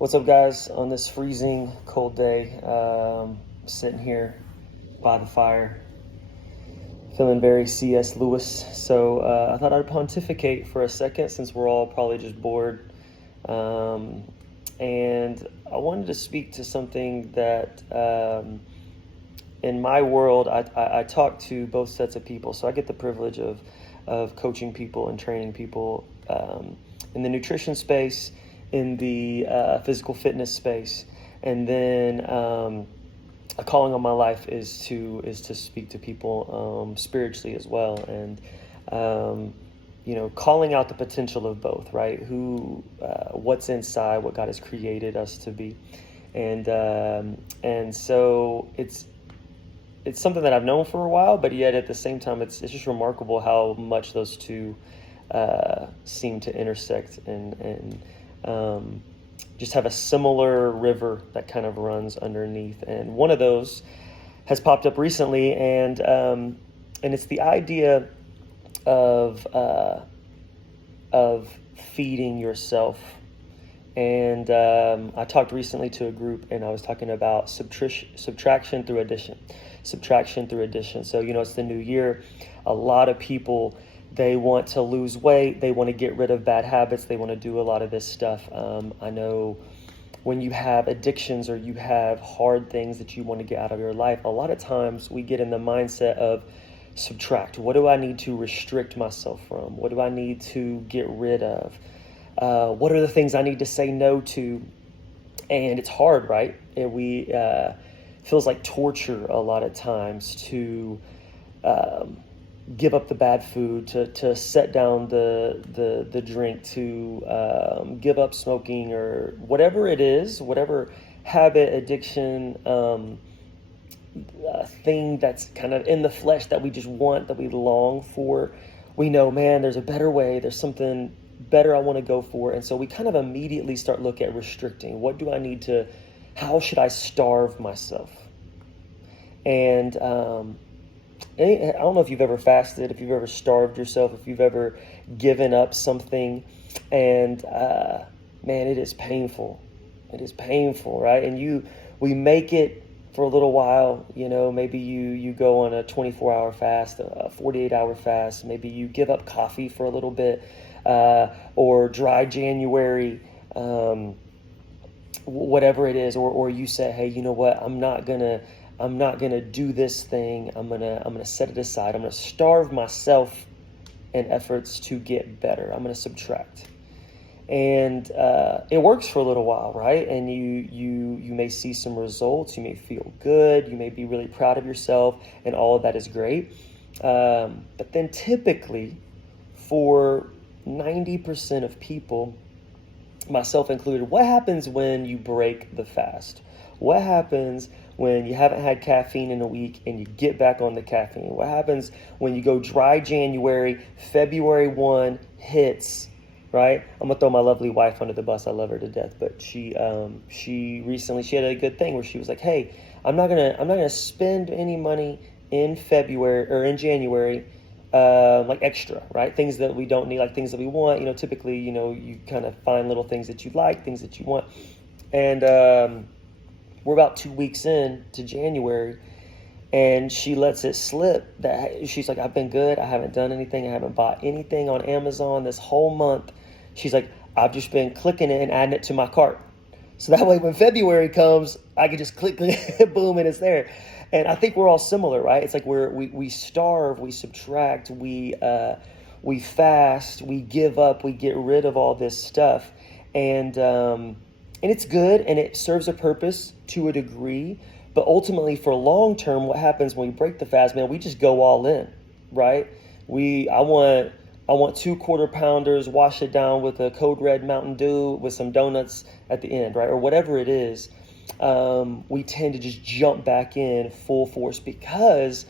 What's up, guys? On this freezing cold day, sitting here by the fire, feeling very C.S. Lewis. So I thought I'd pontificate for a second since we're all probably just bored. Um, and I wanted to speak to something that in my world, I talk to both sets of people. So I get the privilege of coaching people and training people in the nutrition space, in the physical fitness space, and then a calling on my life is to speak to people spiritually as well, and calling out the potential of both, right? What's inside, what God has created us to be, and so it's something that I've known for a while, but yet at the same time, it's just remarkable how much those two seem to intersect and just have a similar river that kind of runs underneath. And one of those has popped up recently, and it's the idea of feeding yourself. And I talked recently to a group, and I was talking about subtraction through addition. Subtraction through addition. So, it's the new year. A lot of people, they want to lose weight. They want to get rid of bad habits. They want to do a lot of this stuff. I know when you have addictions or you have hard things that you want to get out of your life, a lot of times we get in the mindset of subtract. What do I need to restrict myself from? What do I need to get rid of? What are the things I need to say no to? And it's hard, right? We feels like torture a lot of times to give up the bad food, to set down the drink, to give up smoking, or whatever it is, whatever habit, addiction, thing that's kind of in the flesh that we just want, that we long for. We know, man, there's a better way. There's something better I want to go for. And so we kind of immediately start looking at restricting. What do I need to, how should I starve myself? And I don't know if you've ever fasted, if you've ever starved yourself, if you've ever given up something, and man, it is painful. It is painful, right? And we make it for a little while. Maybe you go on a 24-hour fast, a 48-hour fast. Maybe you give up coffee for a little bit, or dry January, whatever it is, or you say, hey, you know what? I'm not gonna do this thing. I'm gonna set it aside. I'm gonna starve myself in efforts to get better. I'm gonna subtract, and it works for a little while, right? And you may see some results. You may feel good. You may be really proud of yourself, and all of that is great. But then, typically, for 90% of people, myself included, what happens when you break the fast? What happens when you haven't had caffeine in a week and you get back on the caffeine? What happens when you go dry January, February 1 hits, right? I'm gonna throw my lovely wife under the bus. I love her to death, but she recently, she had a good thing where she was like, hey, I'm not gonna spend any money in February or in January, like extra, right? Things that we don't need, like things that we want. Typically, you kind of find little things that you like, things that you want. And we're about 2 weeks in to January, and she lets it slip that she's like, I've been good. I haven't done anything. I haven't bought anything on Amazon this whole month. She's like, I've just been clicking it and adding it to my cart. So that way when February comes, I can just click, boom, and it's there. And I think we're all similar, right? It's like we starve, we subtract, we fast, we give up, we get rid of all this stuff. And it's good, and it serves a purpose to a degree. But ultimately, for long term, what happens when we break the fast, man, we just go all in, right? I want 2 quarter pounders, wash it down with a Code Red Mountain Dew with some donuts at the end, right? Or whatever it is. We tend to just jump back in full force because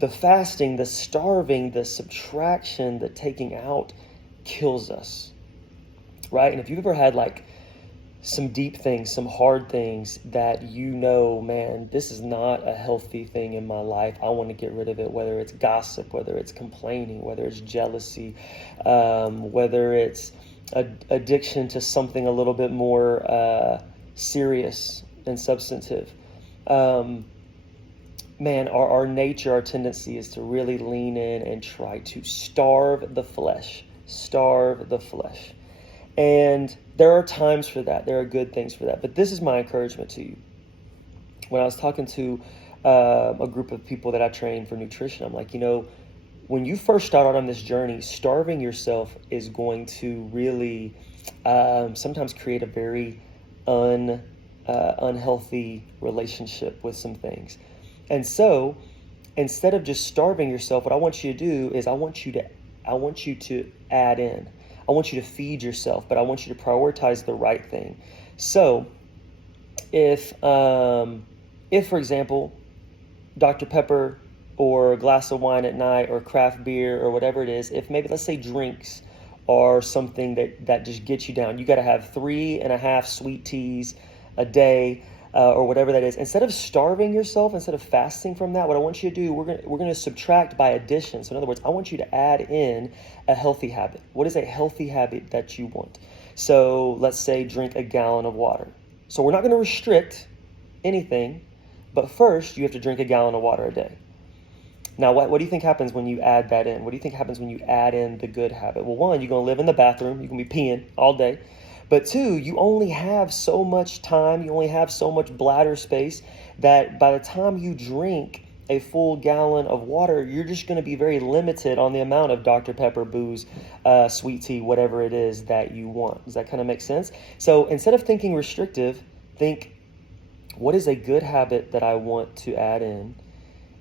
the fasting, the starving, the subtraction, the taking out kills us, right? And if you've ever had like some deep things, some hard things that man, this is not a healthy thing in my life. I want to get rid of it, whether it's gossip, whether it's complaining, whether it's jealousy, whether it's addiction to something a little bit more serious and substantive. Um, Man, our nature, our tendency is to really lean in and try to starve the flesh. Starve the flesh. And there are times for that. There are good things for that. But this is my encouragement to you. When I was talking to a group of people that I train for nutrition, I'm like, when you first start out on this journey, starving yourself is going to really sometimes create a very unhealthy relationship with some things. And so instead of just starving yourself, what I want you to do is I want you to add in. I want you to feed yourself, but I want you to prioritize the right thing. So if for example, Dr. Pepper or a glass of wine at night or craft beer or whatever it is, if maybe let's say drinks are something that just gets you down, you got to have 3.5 sweet teas a day. Or whatever that is, instead of starving yourself, instead of fasting from that, what I want you to do, we're going to subtract by addition. So in other words, I want you to add in a healthy habit. What is a healthy habit that you want? So let's say drink a gallon of water. So we're not going to restrict anything, but first you have to drink a gallon of water a day. Now, what do you think happens when you add that in? What do you think happens when you add in the good habit? Well, one, you're going to live in the bathroom. You're going to be peeing all day. But two, you only have so much time, you only have so much bladder space that by the time you drink a full gallon of water, you're just going to be very limited on the amount of Dr. Pepper, booze, sweet tea, whatever it is that you want. Does that kind of make sense? So instead of thinking restrictive, think, what is a good habit that I want to add in?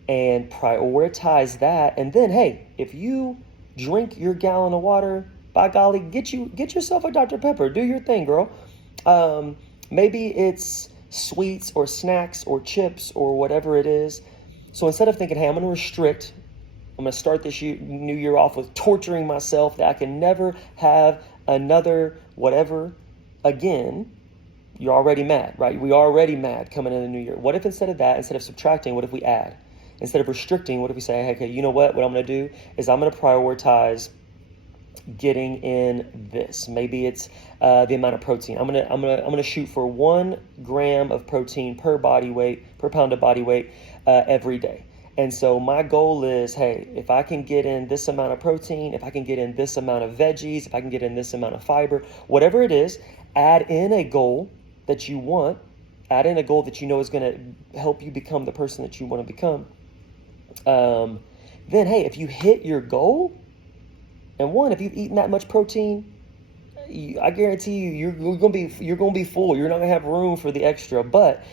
And prioritize that. And then, hey, if you drink your gallon of water, by golly, get yourself a Dr. Pepper. Do your thing, girl. Maybe it's sweets or snacks or chips or whatever it is. So instead of thinking, hey, I'm going to restrict, I'm going to start this new year off with torturing myself that I can never have another whatever again, you're already mad, right? We're already mad coming into the new year. What if instead of that, instead of subtracting, what if we add? Instead of restricting, what if we say, hey, okay, you know what? What I'm going to do is I'm going to prioritize getting in this. Maybe it's the amount of protein. I'm gonna shoot for 1 gram of protein per pound of body weight every day. And so my goal is, hey, if I can get in this amount of protein, if I can get in this amount of veggies, if I can get in this amount of fiber, whatever it is, add in a goal that you want, add in a goal that you know is going to help you become the person that you want to become. Then, hey, if you hit your goal, and one, if you've eaten that much protein, I guarantee you're gonna be full. You're not gonna have room for the extra. But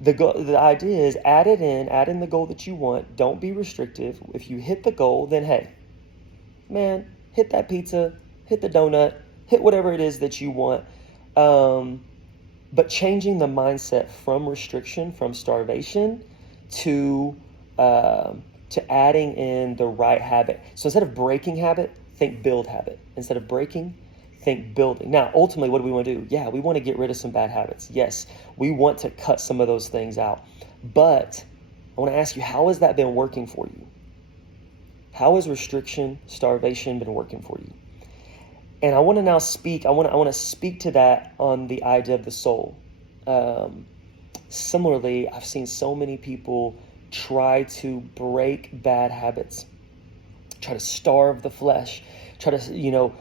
the idea is add in the goal that you want. Don't be restrictive. If you hit the goal, then hey, man, hit that pizza, hit the donut, hit whatever it is that you want. But changing the mindset from restriction, from starvation, to adding in the right habit. So instead of breaking habit, think build habit. Instead of breaking, think building. Now, ultimately, what do we want to do? Yeah, we want to get rid of some bad habits. Yes, we want to cut some of those things out. But I want to ask you, how has that been working for you? How has restriction, starvation been working for you? And I want to now speak, I want to speak to that on the idea of the soul. Similarly, I've seen so many people try to break bad habits, try to starve the flesh, try to,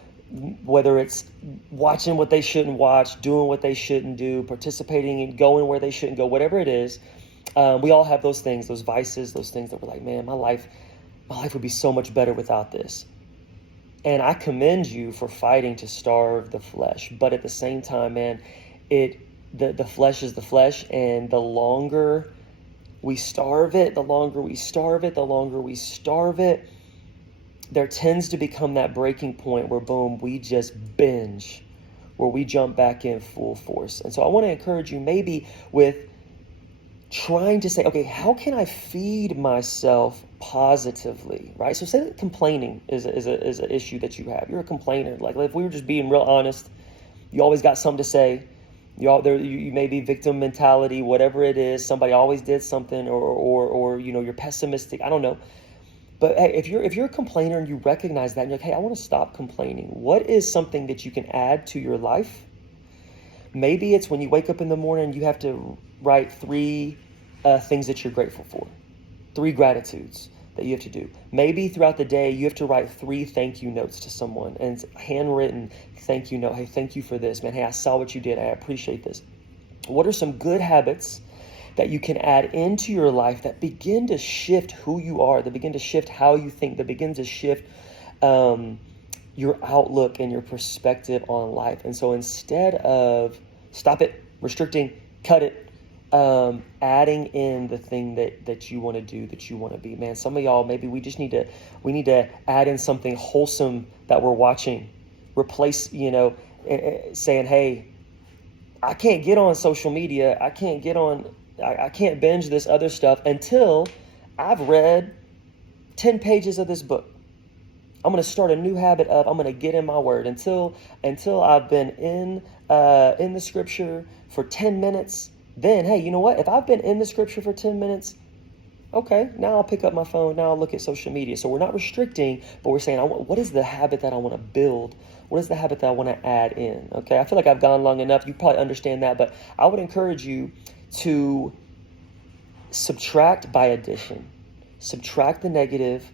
whether it's watching what they shouldn't watch, doing what they shouldn't do, participating and going where they shouldn't go, whatever it is. We all have those things, those vices, those things that we're like, man, my life would be so much better without this. And I commend you for fighting to starve the flesh. But at the same time, man, the flesh is the flesh. And the longer we starve it, there tends to become that breaking point where, boom, we just binge, where we jump back in full force. And so I want to encourage you maybe with trying to say, okay, how can I feed myself positively, right? So say that complaining is an issue that you have. You're a complainer. Like if we were just being real honest, you always got something to say. You may be victim mentality, whatever it is. Somebody always did something, or you're pessimistic. I don't know. But hey, if you're a complainer and you recognize that, and you're like, hey, I want to stop complaining. What is something that you can add to your life? Maybe it's when you wake up in the morning, you have to write 3 things that you're grateful for, 3 gratitudes that you have to do. Maybe throughout the day, you have to write 3 thank you notes to someone, and it's handwritten thank you note. Hey, thank you for this, man. Hey, I saw what you did. I appreciate this. What are some good habits that you can add into your life that begin to shift who you are, that begin to shift how you think, that begin to shift your outlook and your perspective on life? And so instead of stop it, restricting, cut it, adding in the thing that you want to do, that you want to be. Man, some of y'all, maybe we need to add in something wholesome that we're watching. Replace, saying, hey, I can't get on social media. I can't binge this other stuff until I've read 10 pages of this book. I'm going to start a new habit of, I'm going to get in my word until I've been in the scripture for 10 minutes. Then, hey, you know what? If I've been in the scripture for 10 minutes, okay, now I'll pick up my phone. Now I'll look at social media. So we're not restricting, but we're saying, what is the habit that I want to build? What is the habit that I want to add in? Okay, I feel like I've gone long enough. You probably understand that, but I would encourage you to subtract by addition. Subtract the negative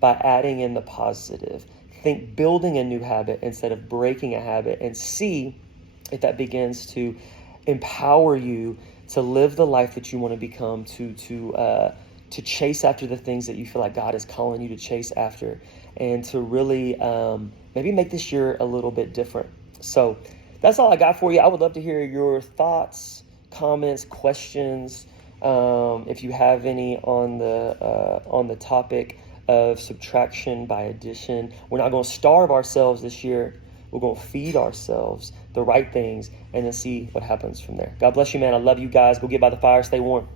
by adding in the positive. Think building a new habit instead of breaking a habit, and see if that begins to empower you to live the life that you want to become, to chase after the things that you feel like God is calling you to chase after, and to really maybe make this year a little bit different. So that's all I got for you. I would love to hear your thoughts, comments, questions, if you have any on the topic of subtraction by addition. We're not going to starve ourselves this year. We're going to feed ourselves the right things and then see what happens from there. God bless you, man. I love you guys. Go get by the fire. Stay warm.